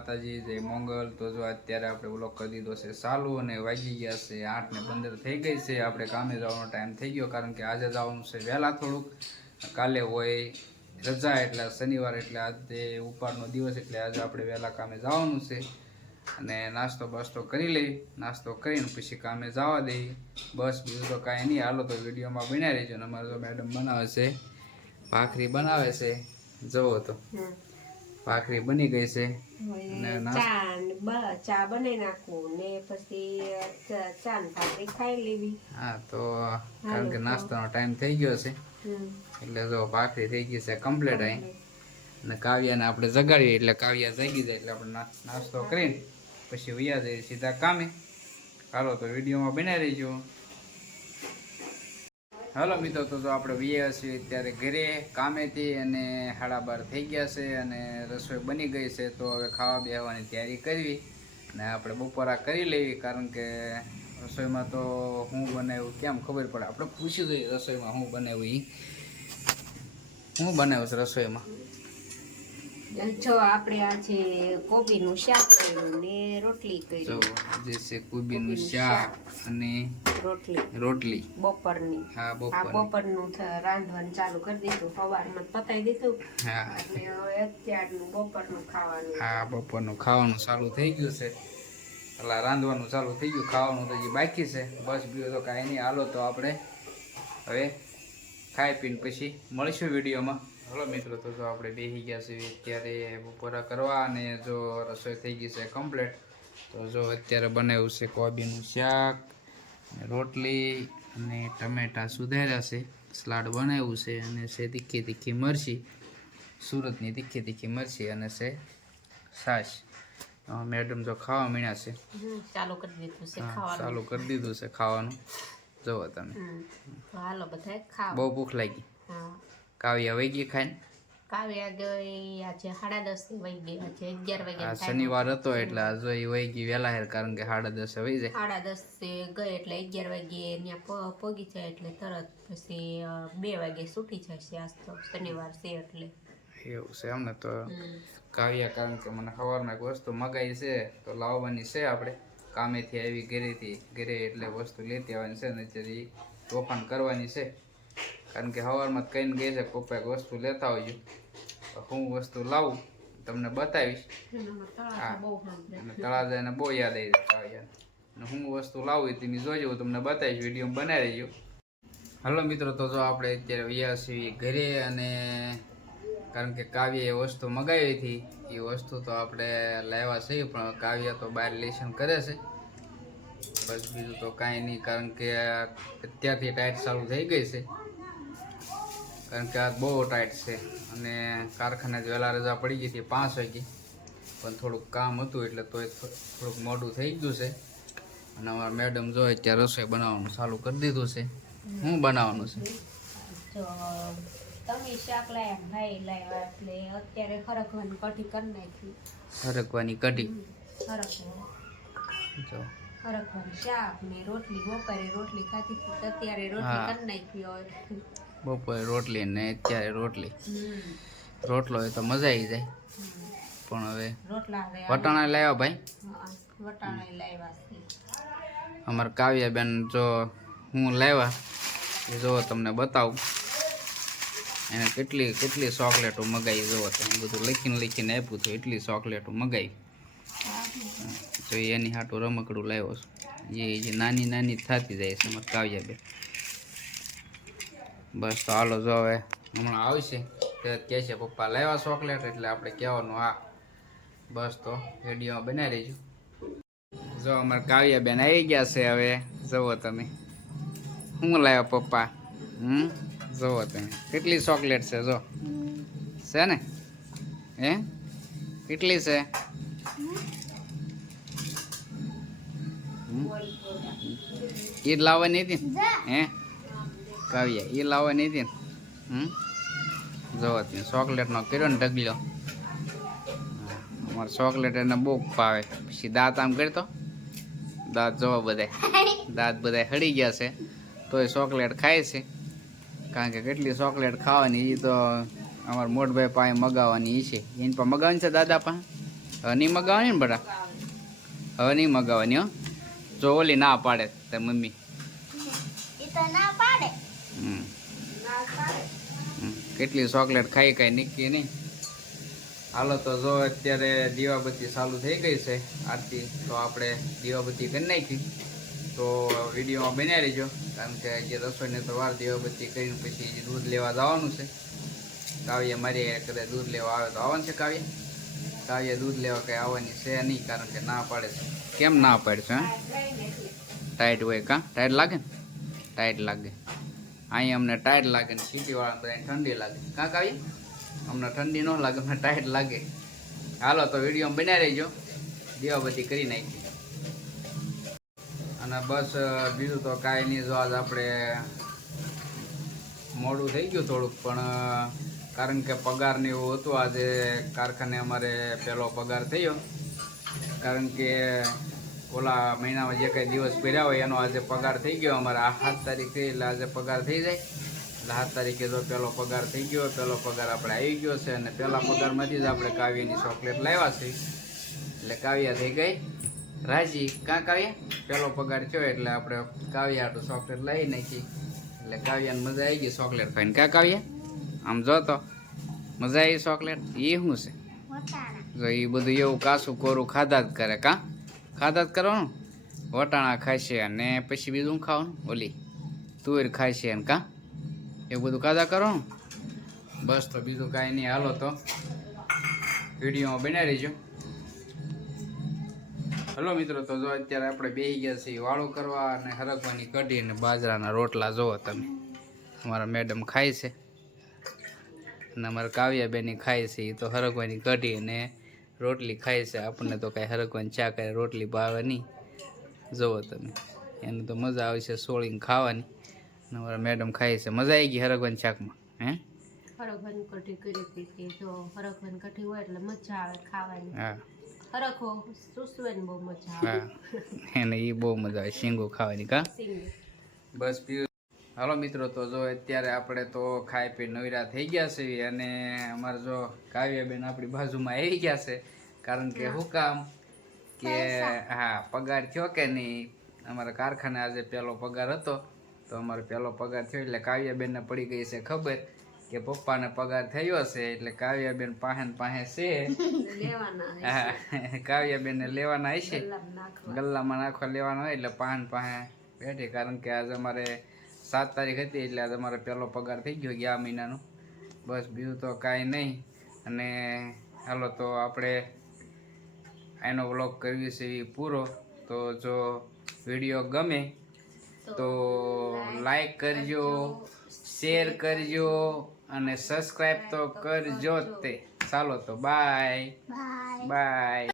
માતાજી, જય મંગલ। તો જો અત્યારે આપણે વ્લોગ કરી દીધો છે ચાલુ અને વાગી ગયા છે 8:15 થઈ ગઈ છે। આપણે કામે જવાનો ટાઈમ થઈ ગયો, કારણ કે આજે જવાનું છે વહેલા થોડુંક, કાલે હોય રજા એટલે શનિવાર, એટલે આજે ઉપાડનો દિવસ એટલે આજે આપણે વહેલા કામે જવાનું છે। અને નાસ્તો બાસ્તો કરી લઈ, નાસ્તો કરીને પછી કામે જવા દઈ બસ, બીજું તો કાંઈ નહીં। હાલો તો વિડીયોમાં બન્યા રહેજો। અને અમારે તો મેડમ બનાવે છે ભાખરી, બનાવે છે જુઓ તો ભાખરી બની ગઈ છે અને ચા બનાવી નાખું ને પછી ચા ને ભાખરી ખાઈ લેવી। હા, તો કારણ કે નાસ્તાનો ટાઈમ થઈ ગયો છે એટલે જો ભાખરી થઈ ગઈ છે કમ્પ્લીટ અહીં। અને કાવ્યાને આપણે જગાડીએ એટલે કાવ્યા જાગી જાય એટલે આપણે નાસ્તો કરીને પછી વૈયા જઈએ સીધા કામે। હાલો તો વિડીયોમાં બનાવી રહીજો। હાલો મિત્રો, તો આપણે વૈયા છીએ અત્યારે ઘરે કામેથી અને 12:30 થઈ ગયા છે અને રસોઈ બની ગઈ છે। તો હવે ખાવા બેસવાની તૈયારી કરવી અને આપણે બપોરા કરી લેવી, કારણ કે રસોઈમાં તો હું બનાવ્યું કેમ ખબર પડે, આપણે પૂછી જોઈએ રસોઈમાં હું બનાવ્યું, હું બનાવ્યું છે રસોઈમાં। જો આપણે આજે કોબીનું શાક કર્યું ને રોટલી કરી। જો જે છે કોબીનું શાક અને રોટલી બપોરની। હા, બપોરનું રાંધવાનું ચાલુ કરી દીધું, સવારમાં પતાવી દીધું। હા, એટલે હવે અત્યારનું બપોરનું ખાવાનું। હા, બપોરનું ખાવાનું ચાલુ થઈ ગયું છે, એટલે રાંધવાનું ચાલુ થઈ ગયું, ખાવાનું તો હજી બાકી છે બસ, બીજું તો કાંઈ નહીં। હાલો તો આપણે હવે ખાઈ પીને પછી મળીશું વિડીયોમાં। હલો મિત્રો, તો જો આપણે બેસી ગયા છીએ અત્યારે બપોરા કરવા અને જો રસોઈ થઈ ગઈ છે કમ્પ્લીટ। તો જો અત્યારે બનાવ્યું છે કોબીનું શાક, રોટલી અને ટમેટા સુધાર્યા છે, સલાડ બનાવ્યું છે અને છે તીખી તીખી મરચી, સુરતની તીખી તીખી મરચી અને છે છાશ। મેડમ જો ખાવા મીણ્યા છે, ચાલુ કરી દીધું છે ચાલુ કરી દીધું છે ખાવાનું જોવો તમે। હાલો બધા ખાવ, બહુ ભૂખ લાગી। કાવ્યા વહી ગઈ ખાઈને? કાવ્યા ગઈ આજે 10:30 વાગે, આજે 11 વાગે। આ શનિવાર હતો એટલે આ જોઈ વહી ગઈ વહેલા હેર, કારણ કે 10:30 વહી જાય। 10:30 ગઈ એટલે 11 વાગે ત્યાં પહોંચી જાય એટલે તરત પછી 2 વાગે છૂટી જશે। આજ તો શનિવાર છે એટલે એવું છે એમને। તો કાવ્યા, કારણ કે મને સવારમાં એક વસ્તુ મગાવી છે તો લાવવાની છે, આપણે કામેથી આવી ઘરે એટલે વસ્તુ લેતી આવવાની છે ને અત્યારે તોફાન કરવાની છે, કારણ કે સવારમાં કહીને ગઈ છે પપ્પા એક વસ્તુ લેતા આવજો, હું વસ્તુ લાવું તમને બતાવીશ। હા, અને તળાજાને બહુ યાદ આવી જાય કાવ્યાને, અને હું વસ્તુ લાવું તમે જોજો, તમને બતાવીશ, વિડીયો બનાવી રહીજો। હાલો મિત્રો, તો જો આપણે અત્યારે વૈયા છીએ ઘરે, અને કારણ કે કાવ્યાએ વસ્તુ મગાવી હતી એ વસ્તુ તો આપણે લાવ્યા છીએ, પણ કાવ્યા તો બહાર લેશન કરે છે બસ, બીજું તો કાંઈ નહીં। કારણ કે અત્યારથી ટાઈટ ચાલુ થઈ ગઈ છે, કારણ કે આ બહુ ટાઈટ છે અને કારખાને જ વહેલા રજા પડી ગઈ હતી 5 વાગે, પણ થોડુંક કામ હતું એટલે તોય થોડુંક મોડું થઈ ગયું છે। અને અમારા મેડમ જો અત્યારે રસોઈ બનાવવાનું ચાલુ કરી દીધું છે। શું બનાવવાનું છે? તમે શાક લાવ્યા, ભાઈ લાવ્યા એટલે અત્યારે હરખવાની કઢી કરી નાખી। હરખવાની કઢી, હરખવાનું શાક ને રોટલી, બપોરે રોટલી ખાધી અત્યારે રોટલી કરી નાખી। બપોરે રોટલી ને અત્યારે રોટલી, રોટલો એ તો મજા આવી જાય, પણ હવે વટાણા લાવ્યા ભાઈ, વટાણા લાવ્યા છે અમારા કાવ્યા બેન, જો હું લાવ્યા એ જો તમને બતાવું, એને કેટલી ચોકલેટો મગાવી જોવો તમે, બધું લખીને આપ્યું હતું, એટલી ચોકલેટો મગાવી જો એની હાટું રમકડું લાવ્યો છું, જે નાની થતી જાય છે અમારે કાવ્યા બેન। બસ તો હાલો, જો હવે હમણાં આવશે તે કહે છે પપ્પા લાવ્યા ચોકલેટ, એટલે આપણે કહેવાનું હા બસ, તો વિડીયોમાં બનાવી રહીશું। જો અમારે કાવ્યા બેન આવી ગયા છે, હવે જુઓ તમે શું લાવ્યા પપ્પા, જુઓ તમે કેટલી ચોકલેટ છે, જો છે ને, હે કેટલી છે? એ લાવવાની હતી ને, હે કાવ્યા એ લાવવાની હતી ને, જોવો તમે ચોકલેટનો કર્યો ને ઢગલો, અમારે ચોકલેટ એને બહુ ભાવે। પછી દાંત આમ કરતો, દાંત જોવો દાંત બધા હળી ગયા છે તોય ચોકલેટ ખાય છે, કારણ કે કેટલી ચોકલેટ ખાવાની એ તો અમારા મોટભાઈ પાસે મગાવવાની છે, એની પાસે મગાવવાની છે દાદા પાસે, હવે નહીં મગાવવાની ને બટા, હવે નહીં મગાવવાની હો. જો ઓલી ના પાડે તે મમ્મી. હમ. કેટલી ચોકલેટ ખાઈ કાંઈ નીકળી નહીં. હાલો તો જો અત્યારે દીવાબત્તી ચાલુ થઈ ગઈ છે આરતી, તો આપણે દીવાબત્તી કરી નાખી. તો વિડીયોમાં બનાવી લેજો, કારણ કે જે રસોઈને તો વાર દીવાબત્તી કરીને પછી દૂધ લેવા જવાનું છે. કાવ્ય મારી કદાચ દૂધ લેવા આવે તો આવવાનું છે. કાવ્ય દૂધ લેવા કંઈ આવવાની છે નહીં, કારણ કે ના પાડે છે. કેમ ના પાડે છે? ટાઈટ હોય કાં? ટાઈટ લાગે ને? ટાઈટ લાગે. અહીં અમને ટાઈટ લાગે ને સિટીવાળાને તો અહીં ઠંડી લાગે. કાં કાવ્ય? અમને ઠંડી ન લાગે, અમને ટાઈટ લાગે. હાલો તો વિડીયો બનાવી રહેજો, દીવાબત્તી કરી નાખી. અને બસ બીજું તો કાંઈ નહીં. જો આજ આપણે મોડું થઈ ગયું થોડુંક, પણ કારણ કે પગાર ને એવું હતું આજે કારખાને. અમારે પહેલો પગાર થયો, કારણ કે ઓલા મહિનામાં જે કંઈ દિવસ કર્યા હોય એનો આજે પગાર થઈ ગયો. અમારે આ 7 તારીખ થઈ એટલે આજે પગાર થઈ જાય. એટલે 7 તારીખે જો પહેલો પગાર થઈ ગયો, પહેલો પગાર આપણે આવી ગયો છે. અને પહેલા પગારમાંથી જ આપણે કાવ્યની ચોકલેટ લાવ્યા છે. એટલે કાવ્ય થઈ ગઈ રાજી. કાં કાવ્ય? પહેલો પગાર થયો એટલે આપણે કાવ્ય આટલું ચોકલેટ લઈ નાખી. એટલે કાવ્યાને મજા આવી ગઈ ચોકલેટ ખાઈને. કાં કાવ્ય? આમ જો તો મજા આવી ચોકલેટ. એ શું છે? જો એ બધું એવું કાસું કોરું ખાધા જ કરે. કાં ખાધા જ કરવાનું? વટાણા ખાશે અને પછી બીજું ખાવાનું, ઓલી તુવેર ખાશે ને. કાં એવું બધું ખાધા કરવાનું? બસ તો બીજું કાંઈ નહીં. હાલો તો વિડીયોમાં બનાવી રહીજો. હલો મિત્રો, તો જો અત્યારે આપણે બેસી ગયા છીએ વાળું કરવા અને હરગવાની કઢી અને બાજરાના રોટલા. જોવો તમે, અમારા મેડમ ખાય છે અને અમારા કાવ્યાબેની ખાય છે. એ તો હરગવાની કઢી અને રોટલી ખાય છે. આપણને તો કાંઈ હરગવાની ચા કરે રોટલી ભાવે નહીં. જુઓ તમે, એને તો મજા આવે છે સોળીને ખાવાની. અને અમારા મેડમ ખાય છે. મજા આવી ગઈ હરગવાની શાકમાં? હે, હરગવાની કઢી કરી હતી. જો હરગવાની કઢી હોય એટલે મજા આવે ખાવાની. હા, હરખો સુસવે ને બહુ મજા આવે. હા, એને એ બહુ મજા આવે શીંગો ખાવાની. કા બસ પીવું. હાલો મિત્રો, તો જો અત્યારે આપણે તો ખાઈ પી નવરા થઈ ગયા છે. અને અમારે જો કાવ્યાબેન આપણી બાજુમાં આવી ગયા છે. કારણ કે શું કામ કે હા, પગાર થયો કે નહીં. અમારા કારખાને આજે પહેલો પગાર હતો, તો અમારો પહેલો પગાર થયો એટલે કાવ્યાબેનને પડી ગઈ છે ખબર કે પપ્પાને પગાર થયો છે. એટલે કાવ્યાબેન પાસે છે હા, કાવ્યાબેનને લેવાના હશે, ગલ્લામાં નાખવા લેવાના હોય. એટલે પાસે બેઠી, કારણ કે આજે અમારે 7 તારીખ હતી એટલે આજે અમારે પહેલો પગાર થઈ ગયો ગયા મહિનાનો. બસ બીજું તો કાંઈ નહીં. અને હાલો તો આપણે એનો વ્લોગ કરવી છે એ પૂરો. તો જો વિડીયો ગમે તો લાઈક કરજો, શેર કરજો અને સબસ્ક્રાઈબ તો કરજો જ તે. ચાલો તો બાય બાય.